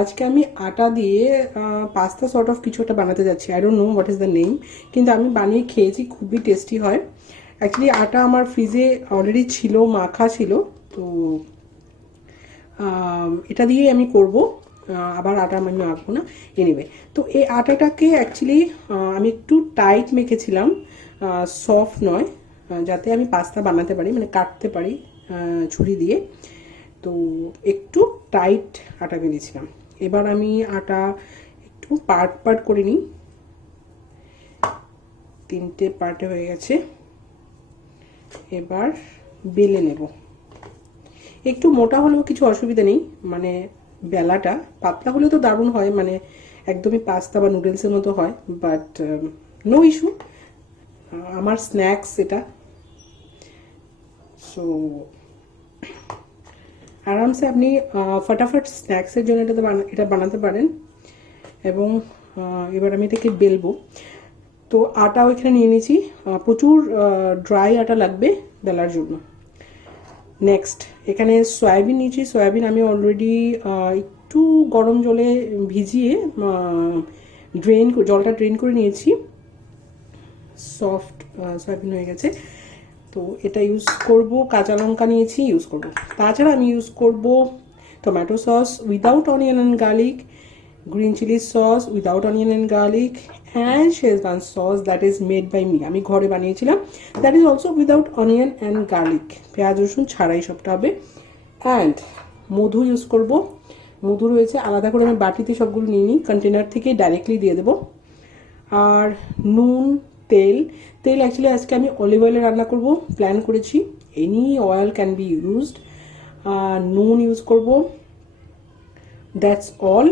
আজকে আমি আটা দিয়ে পাস্তা সর্ট অফ কিছু একটা বানাতে যাচ্ছি। I don't know what is the name, কিন্তু আমি বানিয়ে খেয়েছি, খুবই টেস্টি হয়। অ্যাকচুয়ালি আটা আমার ফ্রিজে অলরেডি ছিল, মাখা ছিল, তো এটা দিয়ে আমি করব। আবার আটা আমি মাখবো না। এনিওয়ে, তো এই আটাটাকে অ্যাকচুয়ালি আমি একটু টাইট মেখেছিলাম, সফট নয়, যাতে আমি পাস্তা বানাতে পারি, মানে কাটতে পারি ছুরি দিয়ে। তো একটু টাইট আটা বেরিয়েছিলাম। এবার আমি আটা একটু পার্ট পার্ট করে নিই। 3টে পার্টে হয়ে গেছে। এবার বেলে নেব। একটু মোটা হলেও কিছু অসুবিধা নেই, মানে বেলাটা পাতলা হলেও তো দারুণ হয়, মানে একদমই পাস্তা বা নুডলসের মতো হয়, বাট নো ইস্যু, আমার স্ন্যাক্স এটা। সো আরামসে আপনি ফটাফট স্ন্যাক্সের জন্য এটা বানাতে পারেন। এবং এবার আমি এটাকে বেলবো। তো আটা ওইখানে নিয়ে নিয়েছি, প্রচুর ড্রাই আটা লাগবে বেলার জন্য। নেক্সট এখানে সয়াবিন নিয়েছি। সয়াবিন আমি অলরেডি একটু গরম জলে ভিজিয়ে জলটা ড্রেন করে নিয়েছি। সফট সয়াবিন হয়ে গেছে। তো এটা ইউজ করব। কাঁচা লঙ্কা নিয়েছি, ইউজ করব। তাছাড়া আমি ইউজ করব tomato sauce without onion and garlic, green chilli sauce without onion and garlic, and schezwan sauce that is made by me, আমি ঘরে বানিয়েছিলাম, that is also without onion and garlic, পেঁয়াজ রসুন ছাড়াই সবটা হবে। অ্যান্ড মধু ইউজ করব। মধু রয়েছে আলাদা করে, আমি বাটিতে সবগুলো নিয়ে নিই, কন্টেনার থেকে ডাইরেক্টলি দিয়ে দেবো। আর নুন, তেল। তেল অ্যাকচুয়ালি আজকে আমি অলিভ অয়েলে রান্না করব, প্ল্যান করেছি। Any oil can be used. নুন ইউজ করব, দ্যাটস অল।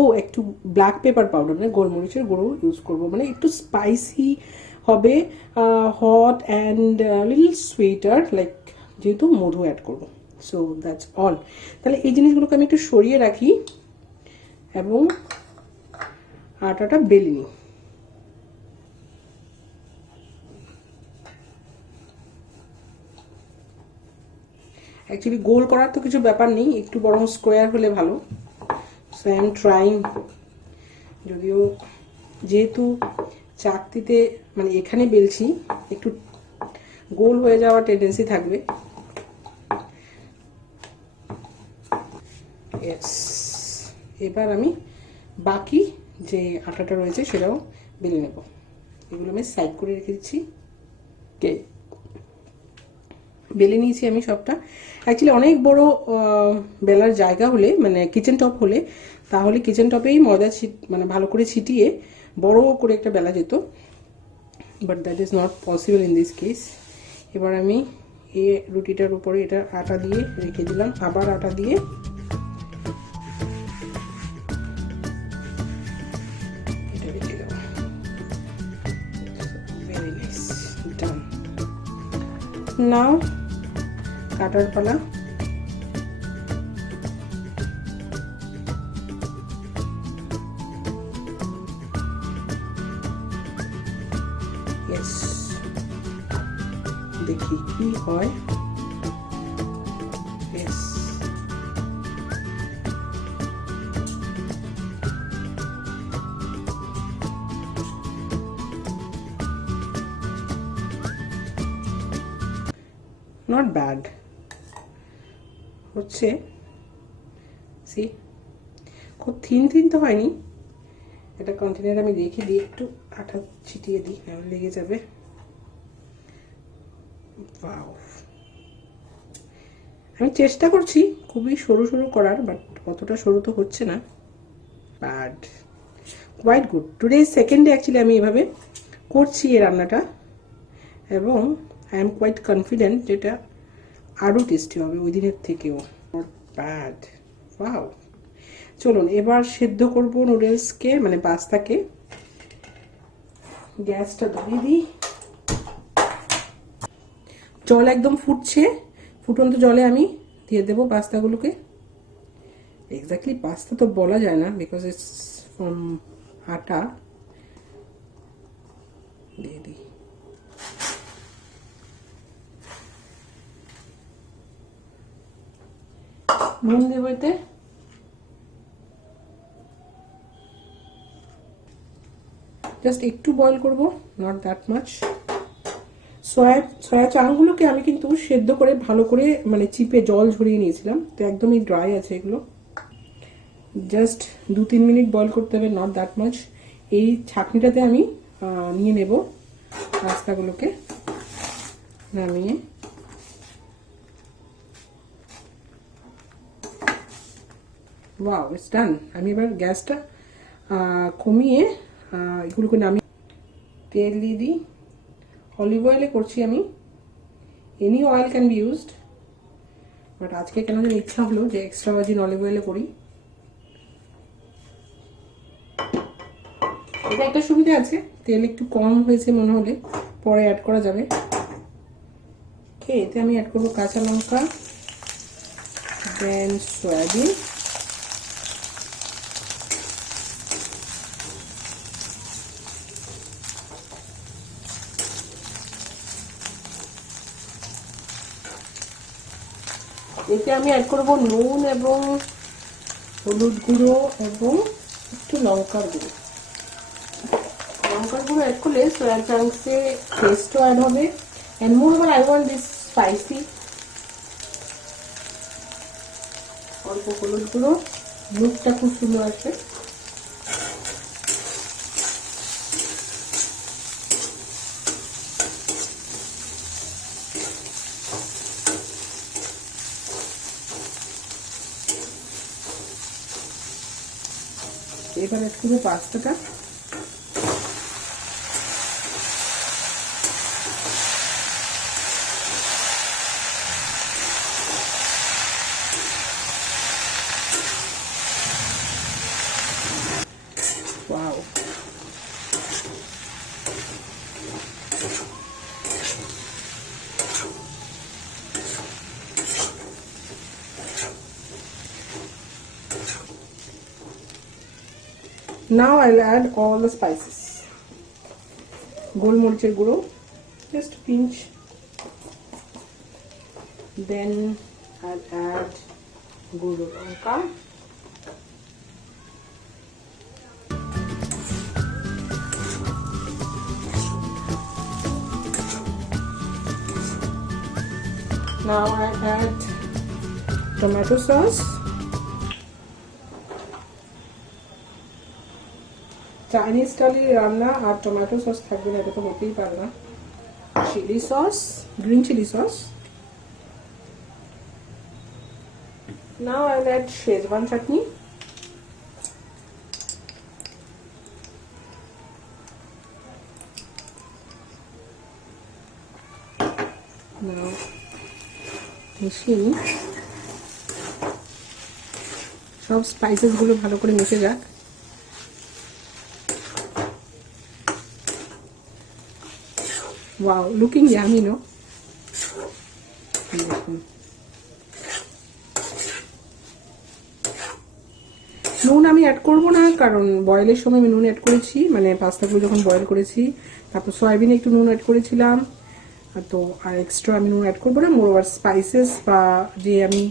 ও একটু ব্ল্যাক পেপার পাউডার, মানে গোলমরিচের গুঁড়ো ইউজ করব, মানে একটু স্পাইসি হবে, hot and little sweeter, like যেহেতু মধু অ্যাড করব। So that's all. তাহলে এই জিনিসগুলোকে আমি একটু সরিয়ে রাখি এবং আটাটা বেলে নিই। অ্যাকচুয়ালি গোল করার তো কিছু ব্যাপার নেই, একটু বরং স্কোয়ার হলে ভালো। সো আই এম ট্রাইং, যদিও যেহেতু চাকতিতে মানে এখানে বেলছি, একটু গোল হয়ে যাওয়ার টেন্ডেন্সি থাকবে। ইয়েস, এবার আমি বাকি যে আটাটা রয়েছে সেটাও বেলে নেব। এগুলো আমি সাইড করে রেখে দিচ্ছি। কে বেলে নিয়েছি আমি সবটা। অ্যাকচুয়ালি অনেক বড় বেলার জায়গা হলে, মানে কিচেন টপ হলে, তাহলে কিচেন টপেই ময়দা মানে ভালো করে ছিটিয়ে বড় করে একটা বেলা যেত, but that is not possible in this case. এবার আমি এই রুটিটার উপরে এটা আটা দিয়ে রেখে দিলাম, আবার আটা দিয়ে এটা রেখে দেবো। ভেরি নাইস, ডান। নাও কাটার পালা। ইয়েস, দেখি কি হয়। ইয়েস, নট ব্যাড হচ্ছে। সি, খুব থিন থিন তো হয়নি। এটা কন্টেনার আমি রেখে দিই, একটু আটা ছিটিয়ে দিই, নাহলে লেগে যাবে। ওয়াও, আমি চেষ্টা করছি খুবই সরু সরু করার, বাট অতটা সরু তো হচ্ছে না। But quite good. Today second day actually আমি এভাবে করছি এই রান্নাটা, এবং আই এম কোয়াইট কনফিডেন্ট যেটা আরও টেস্টি হবে ওই দিনের থেকেও। Not bad. ওয়াও, চলুন এবার সেদ্ধ করব নুডলসকে, মানে পাস্তাকে। গ্যাসটা ধরিয়ে দিই। জল একদম ফুটছে, ফুটন্ত জলে আমি দিয়ে দেবো পাস্তাগুলোকে। এক্স্যাক্টলি পাস্তা তো বলা যায় না, বিকজ ইটস ফ্রম আটা। দিয়ে দিই। নুন দেবো এতে, জাস্ট একটু বয়েল করব, নট দ্যাট মাচ। সয়া চাংগুলোকে আমি কিন্তু সেদ্ধ করে ভালো করে মানে চিপে জল ঝরিয়ে নিয়েছিলাম, তো একদমই ড্রাই আছে এগুলো। জাস্ট 2-3 মিনিট বয়েল করতে হবে, নট দ্যাট মাচ। এই ছাঁকনিটাতে আমি নিয়ে নেব পাস্তাগুলোকে, নামিয়ে ওয়াও ইটস ডান। আমি এবার গ্যাসটা কমিয়ে এগুলোকে নামিয়ে তেল দিয়ে দিই। অলিভ অয়েলে করছি আমি, any oil can be used, but আজকে কেন যেন ইচ্ছা হলো যে এক্সট্রা ভার্জিন অলিভ অয়েলে করি। এটা একটা সুবিধা আছে, তেল একটু কম হয়েছে মনে হলে পরে অ্যাড করা যাবে। ওকে, এতে আমি অ্যাড করবো কাঁচা লঙ্কা, দেন সয়াবিন, এতে আমি অ্যাড করবো নুন এবং হলুদ গুঁড়ো এবং একটু লঙ্কার গুঁড়ো। লঙ্কার গুঁড়ো অ্যাড করলে সয়া চাংসে টেস্টও অ্যাড হবে, and more over I want this spicy. অল্প হলুদ গুঁড়ো, লুকটা খুব সুন্দর আসে। এবার একটু পাস্তাটা wow. Now I'll add all the spices. গোলমরিচের গুঁড়ো, just a pinch. Then I'll add গুঁড়ো লঙ্কা, now I add tomato sauce. Chinese স্টাইলে রান্না আর টমেটো সস থাকবে না, এটা তো হতেই পারে না। Chilli sauce, green chilli sauce. Now I will add schezwan chutney, now মিশিয়ে নিই, সব স্পাইসেস গুলো ভালো করে মিশে যাক। Wow, looking yummy, no? নুন আমি অ্যাড করবো না, কারণ বয়েলের সময় আমি নুন অ্যাড করেছি, মানে পাস্তাগুলো যখন বয়েল করেছি, তারপর সয়াবিনে একটু নুন অ্যাড করেছিলাম, তো আর এক্সট্রা আমি নুন অ্যাড করবো না। মোর স্পাইসেস বা যে আমি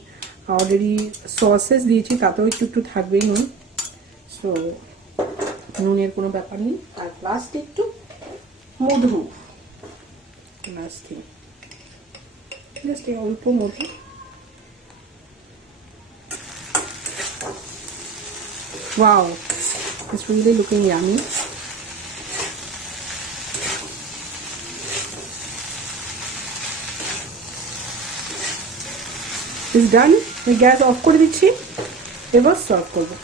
অলরেডি সসেস দিয়েছি তাতেও একটু একটু থাকবেই নুন, সো নুনের কোনো ব্যাপার নেই। আর লাস্ট একটু মধু, লাস্ট থিং জাস্ট অল্প মধু। Wow, it's really looking yummy. It's done. আমি গ্যাস অফ করে দিচ্ছি, এবার সার্ভ করবো।